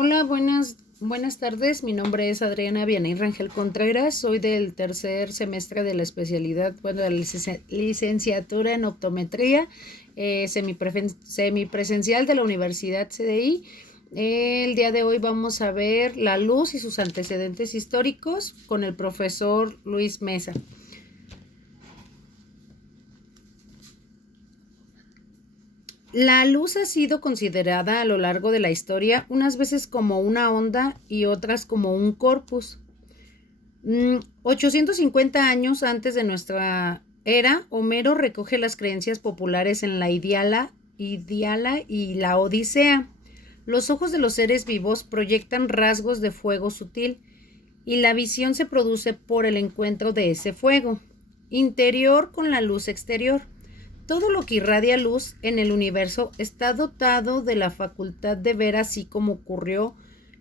Hola, buenas tardes. Mi nombre es Adriana Vianey Rangel Contreras. Soy del tercer semestre de la especialidad, de la licenciatura en optometría, semipresencial de la Universidad CDI. El día de hoy vamos a ver la luz y sus antecedentes históricos con el profesor Luis Mesa. La luz ha sido considerada a lo largo de la historia unas veces como una onda y otras como un corpus. 850 años antes de nuestra era, Homero recoge las creencias populares en la Idiala y la Odisea. Los ojos de los seres vivos proyectan rasgos de fuego sutil y la visión se produce por el encuentro de ese fuego interior con la luz exterior. Todo lo que irradia luz en el universo está dotado de la facultad de ver, así como ocurrió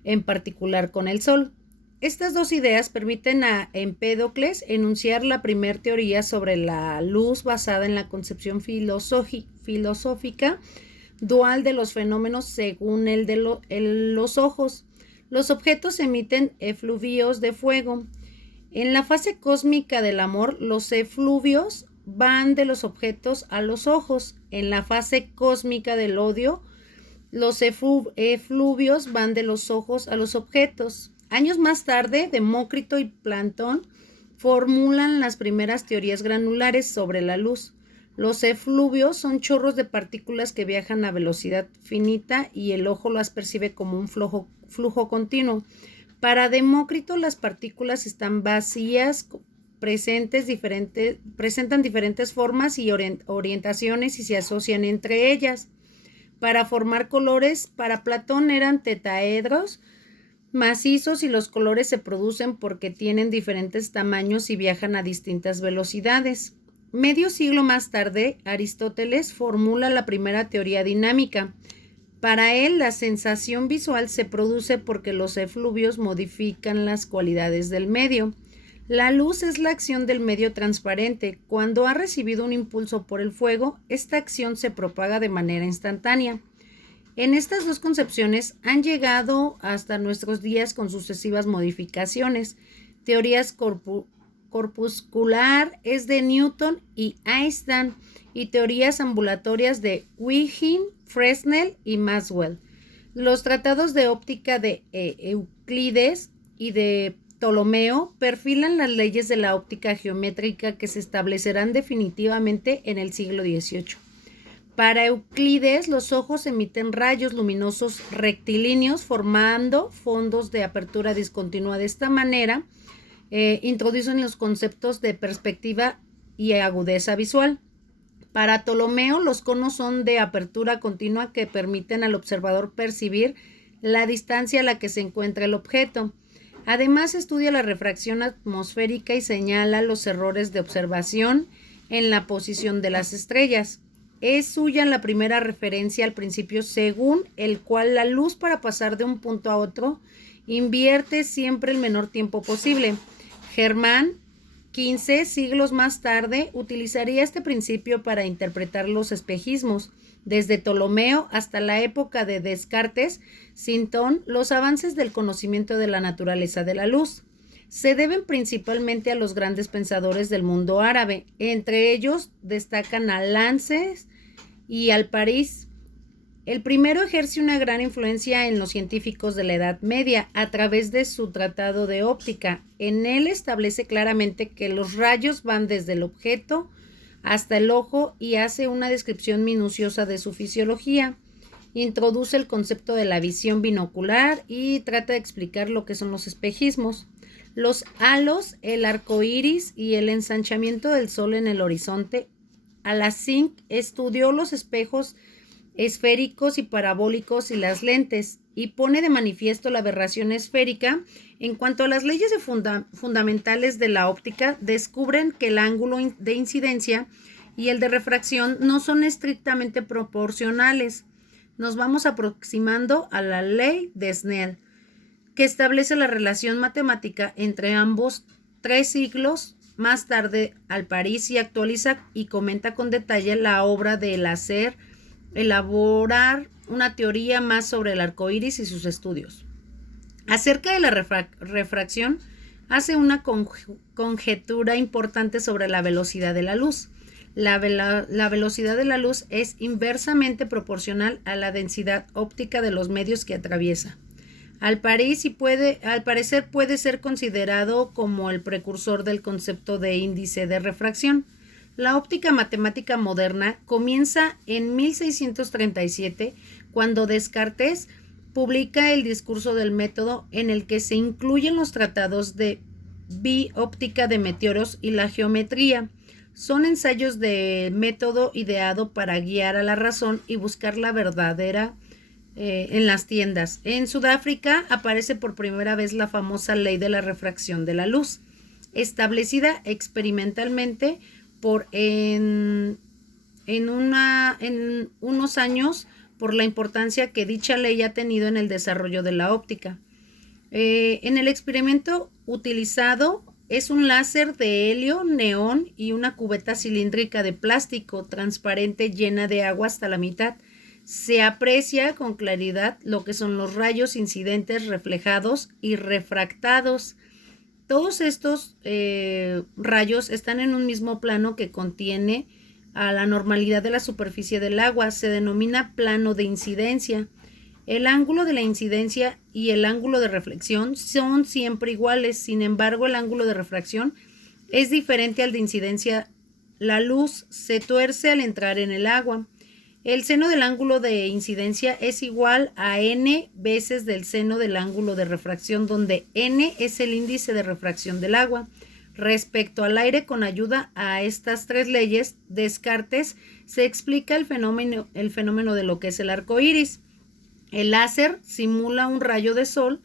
en particular con el Sol. Estas dos ideas permiten a Empédocles enunciar la primera teoría sobre la luz basada en la concepción filosófica dual de los fenómenos según el de los ojos. Los objetos emiten efluvios de fuego. En la fase cósmica del amor, los efluvios van de los objetos a los ojos. En la fase cósmica del odio, los efluvios van de los ojos a los objetos. Años más tarde, Demócrito y Platón formulan las primeras teorías granulares sobre la luz. Los efluvios son chorros de partículas que viajan a velocidad finita y el ojo las percibe como un flujo continuo. Para Demócrito, las partículas están vacías, presentan diferentes formas y orientaciones y se asocian entre ellas. Para formar colores, para Platón eran tetaedros macizos y los colores se producen porque tienen diferentes tamaños y viajan a distintas velocidades. Medio siglo más tarde, Aristóteles formula la primera teoría dinámica. Para él, la sensación visual se produce porque los efluvios modifican las cualidades del medio. La luz es la acción del medio transparente. Cuando ha recibido un impulso por el fuego, esta acción se propaga de manera instantánea. En estas dos concepciones han llegado hasta nuestros días con sucesivas modificaciones. Teorías corpuscular es de Newton y Einstein, y teorías ambulatorias de Huygens, Fresnel y Maxwell. Los tratados de óptica de Euclides y de Ptolomeo perfilan las leyes de la óptica geométrica que se establecerán definitivamente en el siglo XVIII. Para Euclides, los ojos emiten rayos luminosos rectilíneos formando fondos de apertura discontinua. De esta manera, introducen los conceptos de perspectiva y agudeza visual. Para Ptolomeo, los conos son de apertura continua que permiten al observador percibir la distancia a la que se encuentra el objeto. Además, estudia la refracción atmosférica y señala los errores de observación en la posición de las estrellas. Es suya la primera referencia al principio según el cual la luz, para pasar de un punto a otro, invierte siempre el menor tiempo posible. Germán, 15 siglos más tarde, utilizaría este principio para interpretar los espejismos. Desde Ptolomeo hasta la época de Descartes, Sinton, los avances del conocimiento de la naturaleza de la luz se deben principalmente a los grandes pensadores del mundo árabe. Entre ellos destacan a Lances y al París. El primero ejerce una gran influencia en los científicos de la Edad Media a través de su tratado de óptica. En él establece claramente que los rayos van desde el objeto hasta el ojo y hace una descripción minuciosa de su fisiología. Introduce el concepto de la visión binocular y trata de explicar lo que son los espejismos, los halos, el arco iris y el ensanchamiento del sol en el horizonte. Alassane estudió los espejos esféricos y parabólicos y las lentes, y pone de manifiesto la aberración esférica. En cuanto a las leyes fundamentales de la óptica, descubren que el ángulo de incidencia y el de refracción no son estrictamente proporcionales. Nos vamos aproximando a la ley de Snell, que establece la relación matemática entre ambos. 3 siglos más tarde, al París y actualiza y comenta con detalle la obra de Elaborar una teoría más sobre el arco iris y sus estudios. Acerca de la refracción, hace una conjetura importante sobre la velocidad de la luz. La velocidad de la luz es inversamente proporcional a la densidad óptica de los medios que atraviesa. Al parecer puede ser considerado como el precursor del concepto de índice de refracción. La óptica matemática moderna comienza en 1637, cuando Descartes publica el discurso del método, en el que se incluyen los tratados de bióptica de meteoros y la geometría. Son ensayos de método ideado para guiar a la razón y buscar la verdadera en las tiendas. En Sudáfrica aparece por primera vez la famosa ley de la refracción de la luz, establecida experimentalmente en unos años, por la importancia que dicha ley ha tenido en el desarrollo de la óptica. En el experimento utilizado es un láser de helio, neón y una cubeta cilíndrica de plástico transparente llena de agua hasta la mitad. Se aprecia con claridad lo que son los rayos incidentes, reflejados y refractados. Todos estos rayos están en un mismo plano que contiene a la normalidad de la superficie del agua. Se denomina plano de incidencia. El ángulo de la incidencia y el ángulo de reflexión son siempre iguales. Sin embargo, el ángulo de refracción es diferente al de incidencia. La luz se tuerce al entrar en el agua. El seno del ángulo de incidencia es igual a n veces del seno del ángulo de refracción, donde n es el índice de refracción del agua. Respecto al aire, con ayuda a estas tres leyes, Descartes se explica el fenómeno de lo que es el arco iris. El láser simula un rayo de sol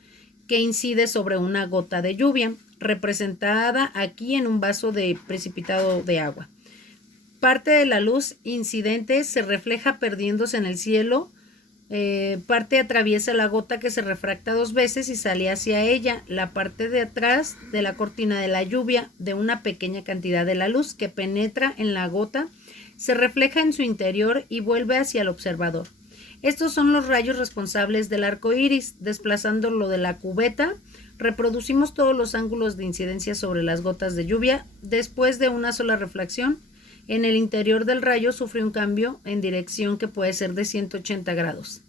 que incide sobre una gota de lluvia, representada aquí en un vaso de precipitado de agua. Parte de la luz incidente se refleja perdiéndose en el cielo, parte atraviesa la gota, que se refracta dos veces y sale hacia ella. La parte de atrás de la cortina de la lluvia, de una pequeña cantidad de la luz que penetra en la gota, se refleja en su interior y vuelve hacia el observador. Estos son los rayos responsables del arco iris. Desplazándolo de la cubeta, reproducimos todos los ángulos de incidencia sobre las gotas de lluvia. Después de una sola reflexión, en el interior del rayo sufre un cambio en dirección que puede ser de 180 grados,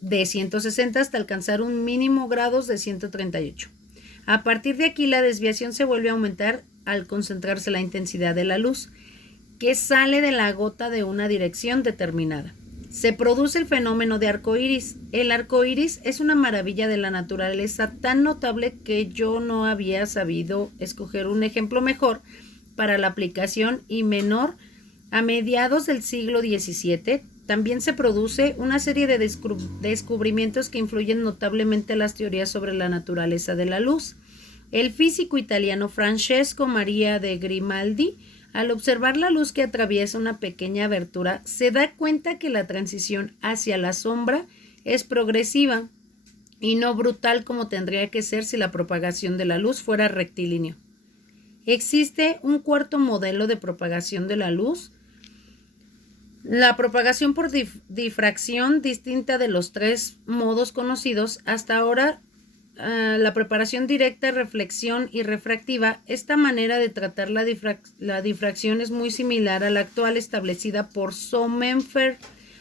de 160 hasta alcanzar un mínimo grados de 138. A partir de aquí, la desviación se vuelve a aumentar al concentrarse la intensidad de la luz, que sale de la gota de una dirección determinada. Se produce el fenómeno de arco iris. El arco iris es una maravilla de la naturaleza tan notable que yo no había sabido escoger un ejemplo mejor para la aplicación y menor. A mediados del siglo XVII también se produce una serie de descubrimientos que influyen notablemente en las teorías sobre la naturaleza de la luz. El físico italiano Francesco Maria de Grimaldi, al observar la luz que atraviesa una pequeña abertura, se da cuenta que la transición hacia la sombra es progresiva y no brutal como tendría que ser si la propagación de la luz fuera rectilíneo. Existe un cuarto modelo de propagación de la luz, la propagación por difracción, distinta de los tres modos conocidos hasta ahora. La preparación directa, reflexión y refractiva. Esta manera de tratar la difracción es muy similar a la actual, establecida por Sommerfeld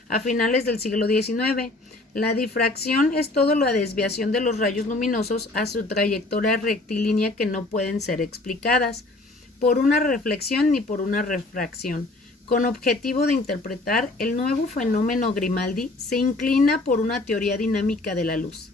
a finales del siglo XIX. La difracción es toda la desviación de los rayos luminosos a su trayectoria rectilínea, que no pueden ser explicadas por una reflexión ni por una refracción. Con objetivo de interpretar el nuevo fenómeno, Grimaldi se inclina por una teoría dinámica de la luz.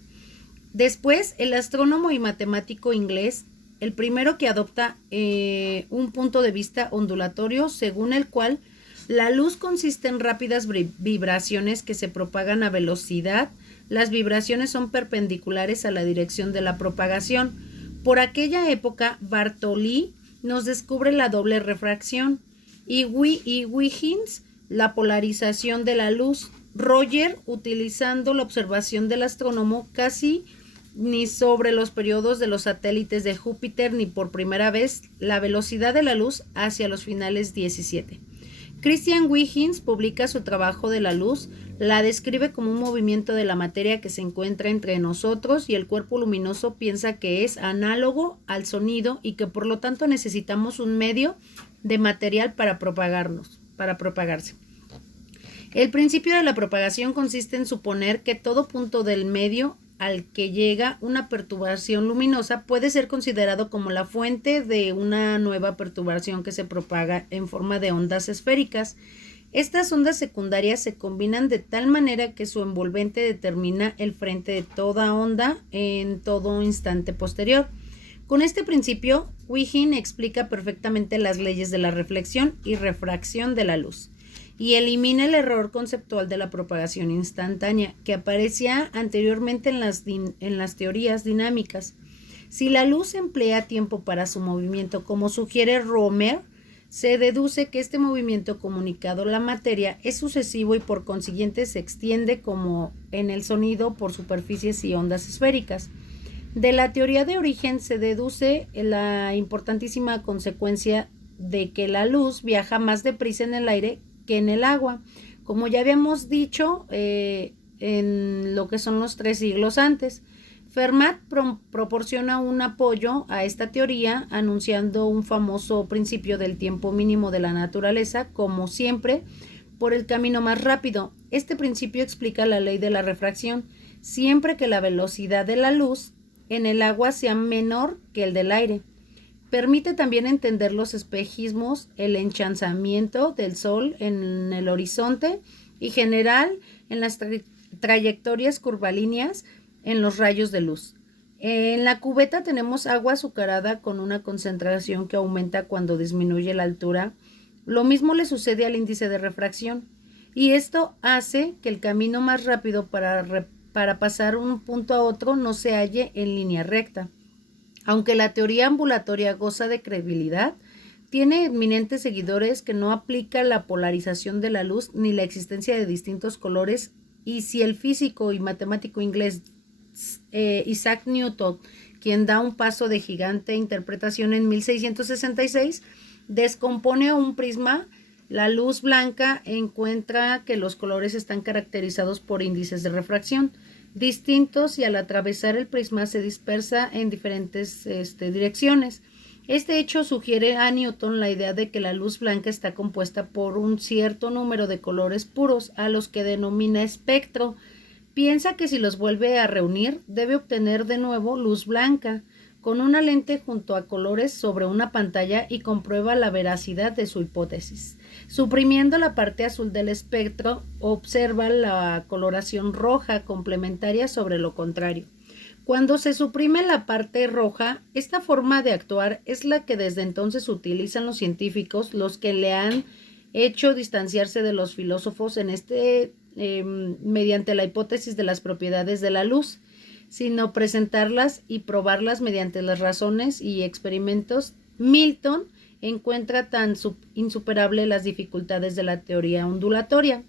Después, el astrónomo y matemático inglés, el primero que adopta un punto de vista ondulatorio, según el cual la luz consiste en rápidas vibraciones que se propagan a velocidad. Las vibraciones son perpendiculares a la dirección de la propagación. Por aquella época, Bartolí nos descubre la doble refracción y Huygens la polarización de la luz. Roger, utilizando la observación del astrónomo, casi ni sobre los periodos de los satélites de Júpiter, ni por primera vez la velocidad de la luz hacia los finales 17. Christian Huygens publica su trabajo de la luz, la describe como un movimiento de la materia que se encuentra entre nosotros y el cuerpo luminoso piensa que es análogo al sonido y que por lo tanto necesitamos un medio de material para propagarse. El principio de la propagación consiste en suponer que todo punto del medio al que llega una perturbación luminosa puede ser considerado como la fuente de una nueva perturbación que se propaga en forma de ondas esféricas. Estas ondas secundarias se combinan de tal manera que su envolvente determina el frente de toda onda en todo instante posterior. Con este principio, Huygens explica perfectamente las leyes de la reflexión y refracción de la luz y elimina el error conceptual de la propagación instantánea que aparecía anteriormente en las teorías dinámicas. Si la luz emplea tiempo para su movimiento, como sugiere Romer, se deduce que este movimiento comunicado a la materia es sucesivo y por consiguiente se extiende como en el sonido por superficies y ondas esféricas. De la teoría de origen se deduce la importantísima consecuencia de que la luz viaja más deprisa en el aire que en el agua, como ya habíamos dicho en lo que son los 3 siglos antes. Fermat proporciona un apoyo a esta teoría anunciando un famoso principio del tiempo mínimo de la naturaleza, como siempre, por el camino más rápido. Este principio explica la ley de la refracción, siempre que la velocidad de la luz en el agua sea menor que el del aire. Permite también entender los espejismos, el enchanzamiento del sol en el horizonte y general en las trayectorias curvilíneas en los rayos de luz. En la cubeta tenemos agua azucarada con una concentración que aumenta cuando disminuye la altura. Lo mismo le sucede al índice de refracción y esto hace que el camino más rápido para pasar un punto a otro no se halle en línea recta. Aunque la teoría ambulatoria goza de credibilidad, tiene eminentes seguidores que no aplican la polarización de la luz ni la existencia de distintos colores, y si el físico y matemático inglés Isaac Newton, quien da un paso de gigante interpretación en 1666, descompone un prisma, la luz blanca encuentra que los colores están caracterizados por índices de refracción distintos y al atravesar el prisma se dispersa en diferentes direcciones. Este hecho sugiere a Newton la idea de que la luz blanca está compuesta por un cierto número de colores puros, a los que denomina espectro. Piensa que si los vuelve a reunir, debe obtener de nuevo luz blanca, con una lente junto a colores sobre una pantalla y comprueba la veracidad de su hipótesis. Suprimiendo la parte azul del espectro, observa la coloración roja complementaria sobre lo contrario. Cuando se suprime la parte roja, esta forma de actuar es la que desde entonces utilizan los científicos, los que le han hecho distanciarse de los filósofos mediante la hipótesis de las propiedades de la luz, sino presentarlas y probarlas mediante las razones y experimentos. Milton encuentra tan insuperable las dificultades de la teoría ondulatoria.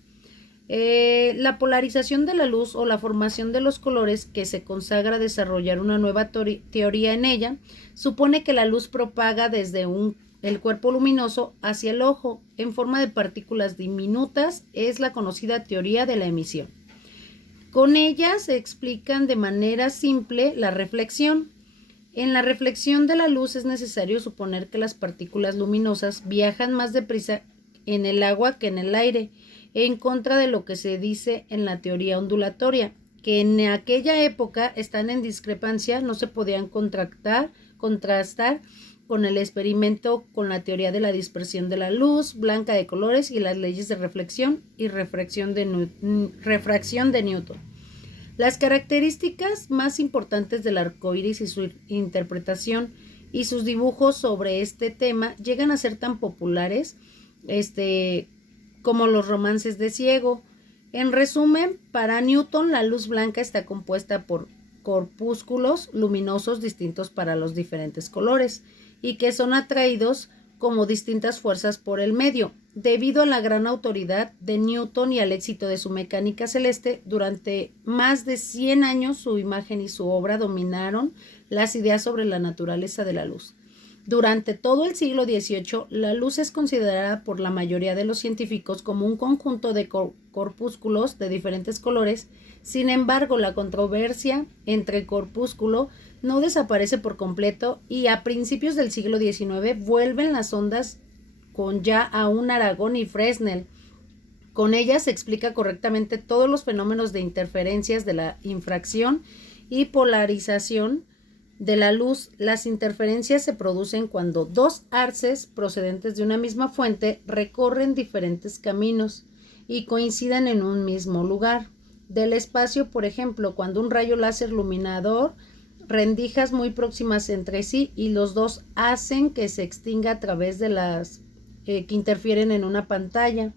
La polarización de la luz o la formación de los colores, que se consagra desarrollar una nueva teoría en ella, supone que la luz propaga desde el cuerpo luminoso hacia el ojo en forma de partículas diminutas. Es la conocida teoría de la emisión. Con ella se explican de manera simple la reflexión. En la reflexión de la luz es necesario suponer que las partículas luminosas viajan más deprisa en el agua que en el aire, en contra de lo que se dice en la teoría ondulatoria, que en aquella época están en discrepancia, no se podían contrastar con el experimento con la teoría de la dispersión de la luz blanca de colores y las leyes de reflexión y refracción de Newton. Las características más importantes del arco iris y su interpretación y sus dibujos sobre este tema llegan a ser tan populares como los romances de Ciego. En resumen, para Newton la luz blanca está compuesta por corpúsculos luminosos distintos para los diferentes colores y que son atraídos como distintas fuerzas por el medio. Debido a la gran autoridad de Newton y al éxito de su mecánica celeste, durante más de 100 años su imagen y su obra dominaron las ideas sobre la naturaleza de la luz. Durante todo el siglo XVIII, la luz es considerada por la mayoría de los científicos como un conjunto de corpúsculos de diferentes colores. Sin embargo, la controversia entre el corpúsculo no desaparece por completo y a principios del siglo XIX vuelven las ondas con ya aún Aragón y Fresnel. Con ellas se explica correctamente todos los fenómenos de interferencias de la infracción y polarización de la luz. Las interferencias se producen cuando dos haces procedentes de una misma fuente recorren diferentes caminos y coinciden en un mismo lugar del espacio. Por ejemplo, cuando un rayo láser luminador rendijas muy próximas entre sí y los dos hacen que se extinga a través de las que interfieren en una pantalla.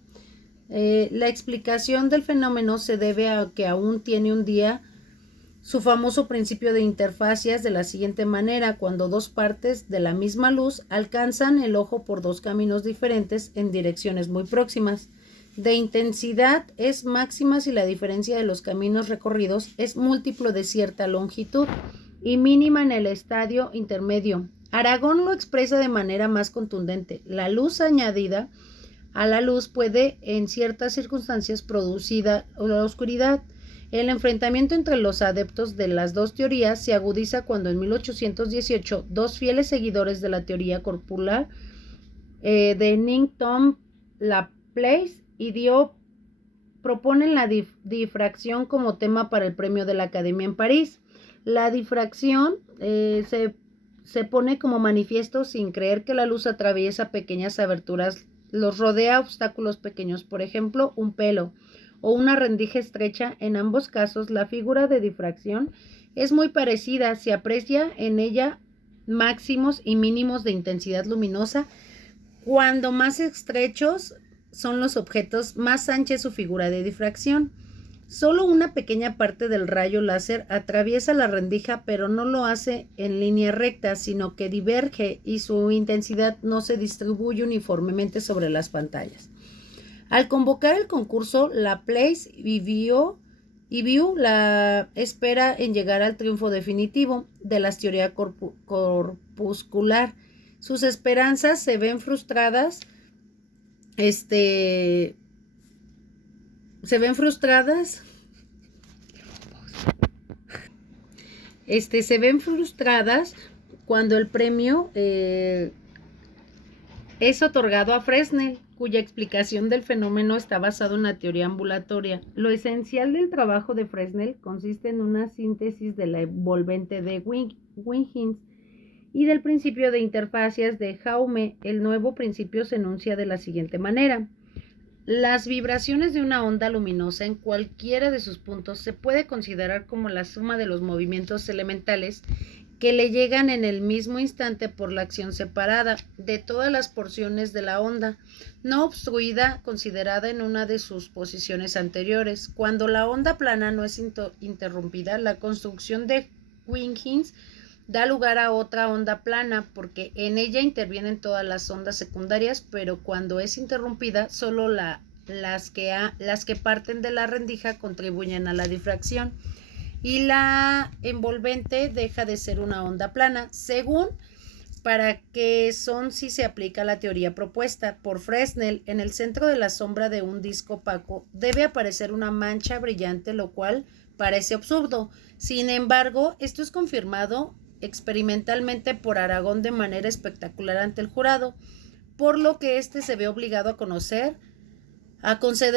La explicación del fenómeno se debe a que aún tiene un día su famoso principio de interfacias de la siguiente manera: cuando dos partes de la misma luz alcanzan el ojo por dos caminos diferentes en direcciones muy próximas. De intensidad es máxima si la diferencia de los caminos recorridos es múltiplo de cierta longitud y mínima en el estadio intermedio. Aragón lo expresa de manera más contundente. La luz añadida a la luz puede en ciertas circunstancias producir la oscuridad. El enfrentamiento entre los adeptos de las dos teorías se agudiza cuando en 1818 dos fieles seguidores de la teoría corpuscular de Newton Laplace y Dio proponen la difracción como tema para el premio de la Academia en París. La difracción se pone como manifiesto sin creer que la luz atraviesa pequeñas aberturas, los rodea obstáculos pequeños, por ejemplo, un pelo o una rendija estrecha. En ambos casos, la figura de difracción es muy parecida. Se aprecia en ella máximos y mínimos de intensidad luminosa. Cuando más estrechos son los objetos, más ancha es su figura de difracción. Solo una pequeña parte del rayo láser atraviesa la rendija, pero no lo hace en línea recta, sino que diverge y su intensidad no se distribuye uniformemente sobre las pantallas. Al convocar el concurso, Laplace vio la espera en llegar al triunfo definitivo de la teoría corpuscular. Sus esperanzas se ven frustradas. Se ven frustradas cuando el premio es otorgado a Fresnel, cuya explicación del fenómeno está basado en la teoría ambulatoria. Lo esencial del trabajo de Fresnel consiste en una síntesis de la envolvente de Huygens y del principio de interfacias de Jaume. El nuevo principio se enuncia de la siguiente manera: las vibraciones de una onda luminosa en cualquiera de sus puntos se puede considerar como la suma de los movimientos elementales que le llegan en el mismo instante por la acción separada de todas las porciones de la onda, no obstruida, considerada en una de sus posiciones anteriores. Cuando la onda plana no es interrumpida, la construcción de Huygens da lugar a otra onda plana, porque en ella intervienen todas las ondas secundarias, pero cuando es interrumpida, solo las que parten de la rendija contribuyen a la difracción y la envolvente deja de ser una onda plana, según para qué son si se aplica la teoría propuesta por Fresnel. En el centro de la sombra de un disco opaco debe aparecer una mancha brillante, lo cual parece absurdo. Sin embargo, esto es confirmado experimentalmente por Aragón de manera espectacular ante el jurado, por lo que éste se ve obligado a conceder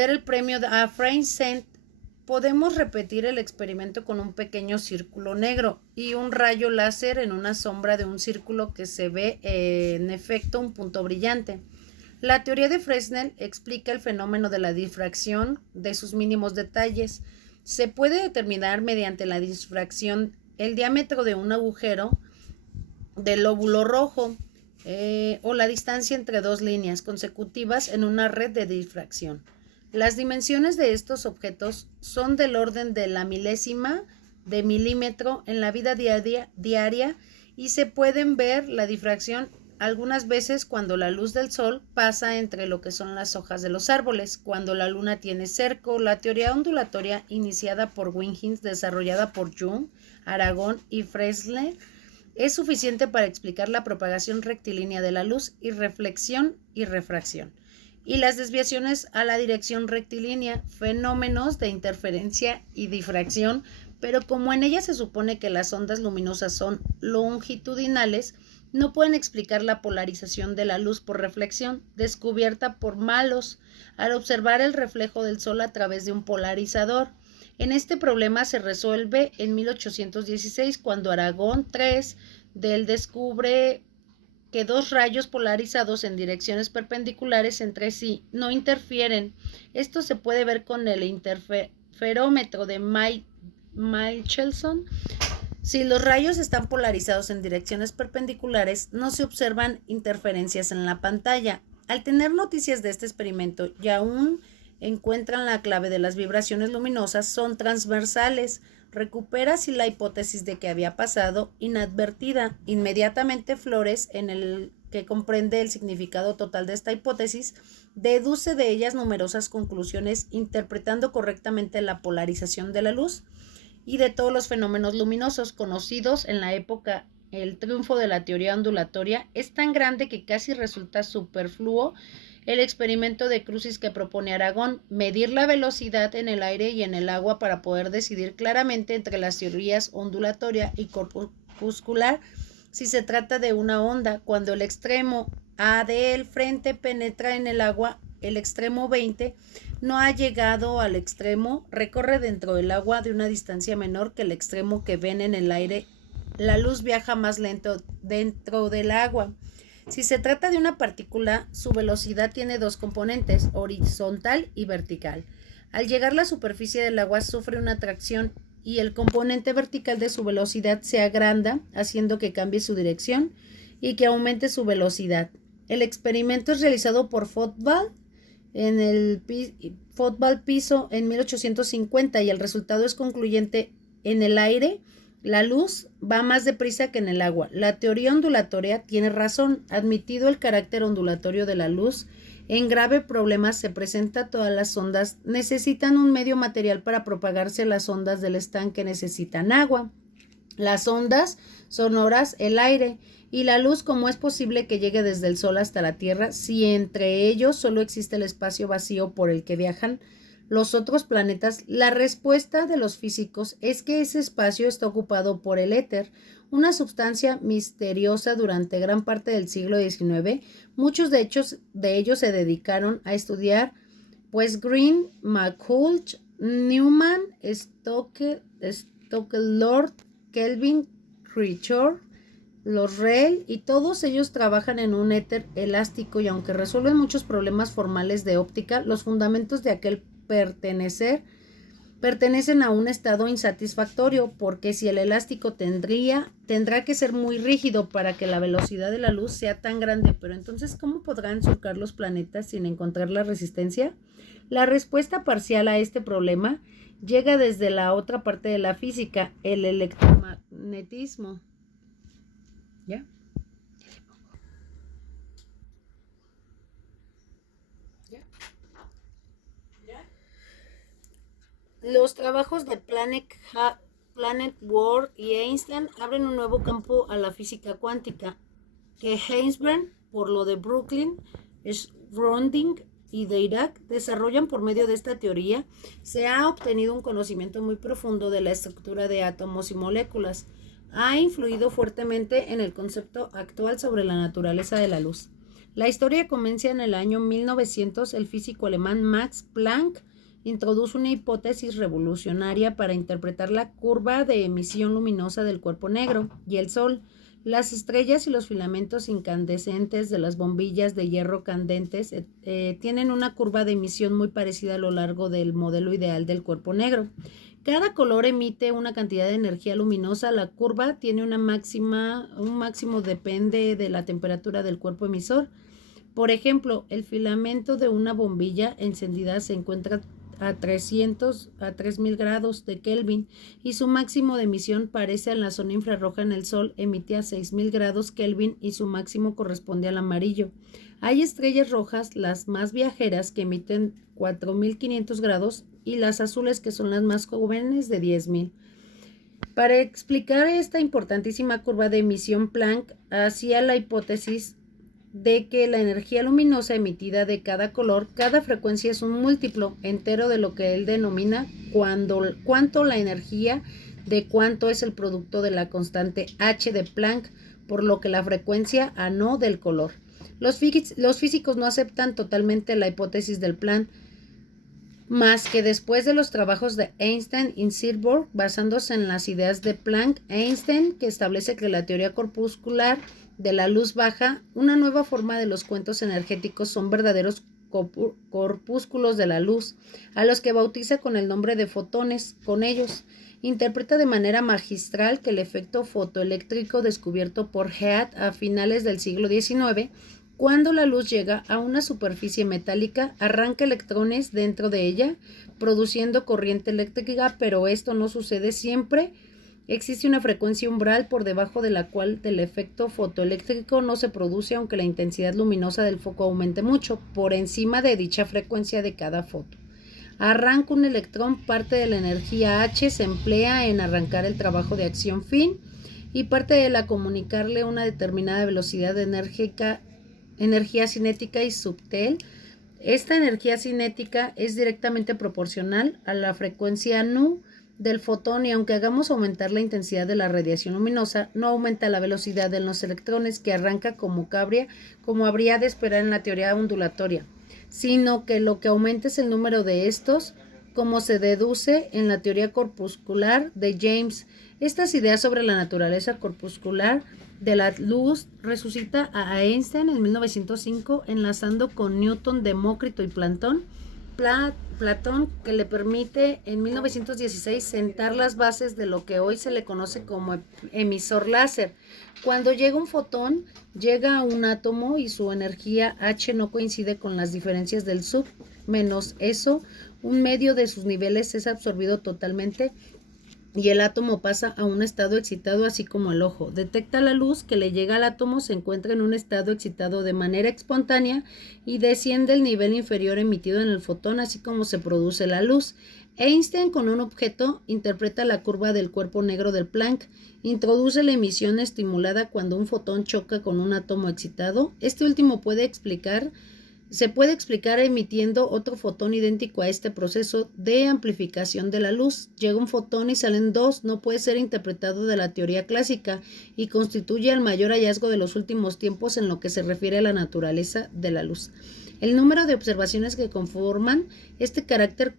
el premio a Fresnel. Podemos repetir el experimento con un pequeño círculo negro y un rayo láser en una sombra de un círculo que se ve en efecto un punto brillante. La teoría de Fresnel explica el fenómeno de la difracción de sus mínimos detalles. Se puede determinar mediante la difracción el diámetro de un agujero del lóbulo rojo o la distancia entre dos líneas consecutivas en una red de difracción. Las dimensiones de estos objetos son del orden de la milésima de milímetro en la vida diaria y se pueden ver la difracción algunas veces cuando la luz del sol pasa entre lo que son las hojas de los árboles, cuando la luna tiene cerco. La teoría ondulatoria iniciada por Huygens, desarrollada por Young, Aragón y Fresnel, Es suficiente para explicar la propagación rectilínea de la luz y reflexión y refracción, y las desviaciones a la dirección rectilínea, fenómenos de interferencia y difracción, pero como en ella se supone que las ondas luminosas son longitudinales, no pueden explicar la polarización de la luz por reflexión, descubierta por Malus al observar el reflejo del sol a través de un polarizador. En este problema se resuelve en 1816 cuando Aragón III del descubre que dos rayos polarizados en direcciones perpendiculares entre sí no interfieren. Esto se puede ver con el interferómetro de Michelson. Si los rayos están polarizados en direcciones perpendiculares, no se observan interferencias en la pantalla. Al tener noticias de este experimento y aún encuentran la clave de las vibraciones luminosas, son transversales. Recupera así la hipótesis de que había pasado inadvertida. Inmediatamente Flores, en el que comprende el significado total de esta hipótesis, deduce de ellas numerosas conclusiones interpretando correctamente la polarización de la luz y de todos los fenómenos luminosos conocidos en la época. El triunfo de la teoría ondulatoria es tan grande que casi resulta superfluo el experimento de crucis que propone Aragón, medir la velocidad en el aire y en el agua para poder decidir claramente entre las teorías ondulatoria y corpuscular si se trata de una onda. Cuando el extremo A del frente penetra en el agua, el extremo 20 no ha llegado al extremo, recorre dentro del agua de una distancia menor que el extremo que ven en el aire. La luz viaja más lento dentro del agua. Si se trata de una partícula, su velocidad tiene dos componentes, horizontal y vertical. Al llegar a la superficie del agua sufre una atracción y el componente vertical de su velocidad se agranda, haciendo que cambie su dirección y que aumente su velocidad. El experimento es realizado por Fotball en el Fotball Piso en 1850 y el resultado es concluyente. En el aire, la luz va más deprisa que en el agua. La teoría ondulatoria tiene razón. Admitido el carácter ondulatorio de la luz, en grave problema se presenta. Todas las ondas necesitan un medio material para propagarse. Las ondas del estanque necesitan agua. Las ondas sonoras, el aire. Y la luz, ¿cómo es posible que llegue desde el Sol hasta la Tierra si entre ellos solo existe el espacio vacío por el que viajan los otros planetas? La respuesta de los físicos es que ese espacio está ocupado por el éter, una sustancia misteriosa. Durante gran parte del siglo XIX, muchos de ellos se dedicaron a estudiar, pues Green, McCulloch, Newman, Stokes, Lord, Kelvin, Kirchhoff, los Rell, y todos ellos trabajan en un éter elástico, y aunque resuelven muchos problemas formales de óptica, los fundamentos de aquel pertenecen a un estado insatisfactorio, porque si el elástico tendrá que ser muy rígido para que la velocidad de la luz sea tan grande. Pero entonces, ¿cómo podrán surcar los planetas sin encontrar la resistencia? La respuesta parcial a este problema llega desde la otra parte de la física, el electromagnetismo. ¿Ya? Los trabajos de Planet World y Einstein abren un nuevo campo a la física cuántica, que Heisenberg, por lo de Brooklyn, Schrödinger y Dirac desarrollan. Por medio de esta teoría se ha obtenido un conocimiento muy profundo de la estructura de átomos y moléculas. Ha influido fuertemente en el concepto actual sobre la naturaleza de la luz. La historia comienza en el año 1900. El físico alemán Max Planck introduce una hipótesis revolucionaria para interpretar la curva de emisión luminosa del cuerpo negro y el Sol. Las estrellas y los filamentos incandescentes de las bombillas de hierro candentes tienen una curva de emisión muy parecida a lo largo del modelo ideal del cuerpo negro. Cada color emite una cantidad de energía luminosa. La curva tiene un máximo depende de la temperatura del cuerpo emisor. Por ejemplo, el filamento de una bombilla encendida se encuentra a 3000 grados de Kelvin y su máximo de emisión parece en la zona infrarroja. En el Sol emite a 6000 grados Kelvin y su máximo corresponde al amarillo. Hay estrellas rojas, las más viajeras, que emiten 4500 grados, y las azules, que son las más jóvenes, de 10000. Para explicar esta importantísima curva de emisión, Planck hacía la hipótesis de que la energía luminosa emitida de cada color, cada frecuencia es un múltiplo entero de lo que él denomina cuánto la energía de cuánto es el producto de la constante H de Planck, por lo que la frecuencia a no del color. Los físicos no aceptan totalmente la hipótesis del Planck, más que después de los trabajos de Einstein y Seaborg, basándose en las ideas de Planck, Einstein, que establece que la teoría corpuscular de la luz baja, una nueva forma de los cuentos energéticos, son verdaderos corpúsculos de la luz, a los que bautiza con el nombre de fotones. Con ellos interpreta de manera magistral que el efecto fotoeléctrico descubierto por Head a finales del siglo XIX, cuando la luz llega a una superficie metálica, arranca electrones dentro de ella, produciendo corriente eléctrica, pero esto no sucede siempre. Existe una frecuencia umbral por debajo de la cual el efecto fotoeléctrico no se produce aunque la intensidad luminosa del foco aumente mucho, por encima de dicha frecuencia de cada foto. Arranca un electrón, parte de la energía H se emplea en arrancar el trabajo de acción fin y parte de la comunicarle una determinada velocidad energía cinética y subtel. Esta energía cinética es directamente proporcional a la frecuencia nu del fotón y aunque hagamos aumentar la intensidad de la radiación luminosa, no aumenta la velocidad de los electrones que arranca como habría de esperar en la teoría ondulatoria, sino que lo que aumenta es el número de estos, como se deduce en la teoría corpuscular de James. Estas ideas sobre la naturaleza corpuscular de la luz resucita a Einstein en 1905, enlazando con Newton, Demócrito y Platón, que le permite en 1916 sentar las bases de lo que hoy se le conoce como emisor láser. Cuando llega un fotón, llega a un átomo y su energía H no coincide con las diferencias del sub, menos eso, un medio de sus niveles es absorbido totalmente y el átomo pasa a un estado excitado, así como el ojo detecta la luz que le llega al átomo, se encuentra en un estado excitado de manera espontánea y desciende el nivel inferior emitido en el fotón, así como se produce la luz. Einstein, con un objeto, interpreta la curva del cuerpo negro del Planck, introduce la emisión estimulada cuando un fotón choca con un átomo excitado. Este último se puede explicar emitiendo otro fotón idéntico a este proceso de amplificación de la luz. Llega un fotón y salen dos, no puede ser interpretado de la teoría clásica y constituye el mayor hallazgo de los últimos tiempos en lo que se refiere a la naturaleza de la luz. El número de observaciones que conforman este carácter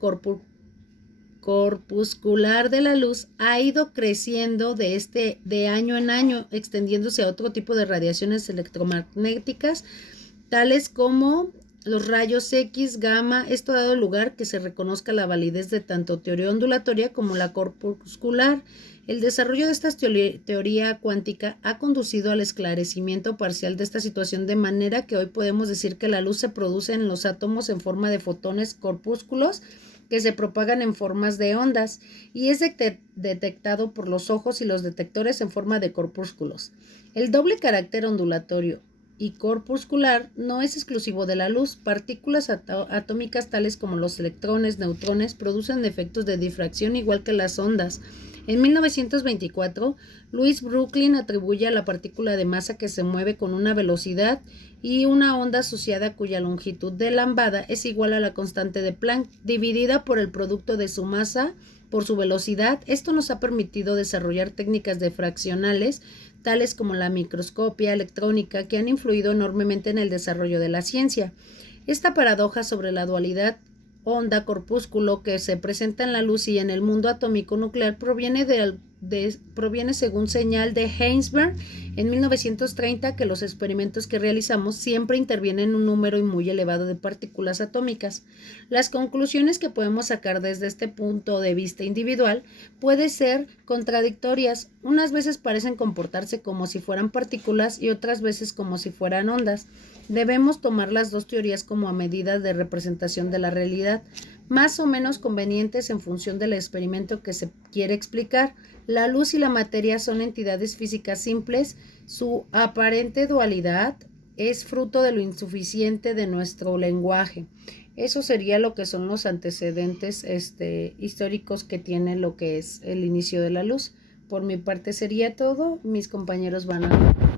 corpuscular de la luz ha ido creciendo de año en año, extendiéndose a otro tipo de radiaciones electromagnéticas, tales como los rayos X, gamma. Esto ha dado lugar que se reconozca la validez de tanto teoría ondulatoria como la corpuscular. El desarrollo de esta teoría cuántica ha conducido al esclarecimiento parcial de esta situación, de manera que hoy podemos decir que la luz se produce en los átomos en forma de fotones corpúsculos que se propagan en formas de ondas y es detectado por los ojos y los detectores en forma de corpúsculos. El doble carácter ondulatorio y corpuscular no es exclusivo de la luz. Partículas atómicas tales como los electrones, neutrones, producen efectos de difracción igual que las ondas. En 1924, Louis Brooklyn atribuye a la partícula de masa que se mueve con una velocidad y una onda asociada cuya longitud de lambda es igual a la constante de Planck dividida por el producto de su masa por su velocidad. Esto nos ha permitido desarrollar técnicas fraccionales tales como la microscopia electrónica, que han influido enormemente en el desarrollo de la ciencia. Esta paradoja sobre la dualidad onda-corpúsculo que se presenta en la luz y en el mundo atómico nuclear proviene según señal de Heisenberg en 1930, que los experimentos que realizamos siempre intervienen un número muy elevado de partículas atómicas. Las conclusiones que podemos sacar desde este punto de vista individual pueden ser contradictorias. Unas veces parecen comportarse como si fueran partículas y otras veces como si fueran ondas. Debemos tomar las dos teorías como a medida de representación de la realidad, más o menos convenientes en función del experimento que se quiere explicar. La luz y la materia son entidades físicas simples. Su aparente dualidad es fruto de lo insuficiente de nuestro lenguaje. Eso sería lo que son los antecedentes históricos que tiene lo que es el inicio de la luz. por mi parte sería todo. Mis compañeros van a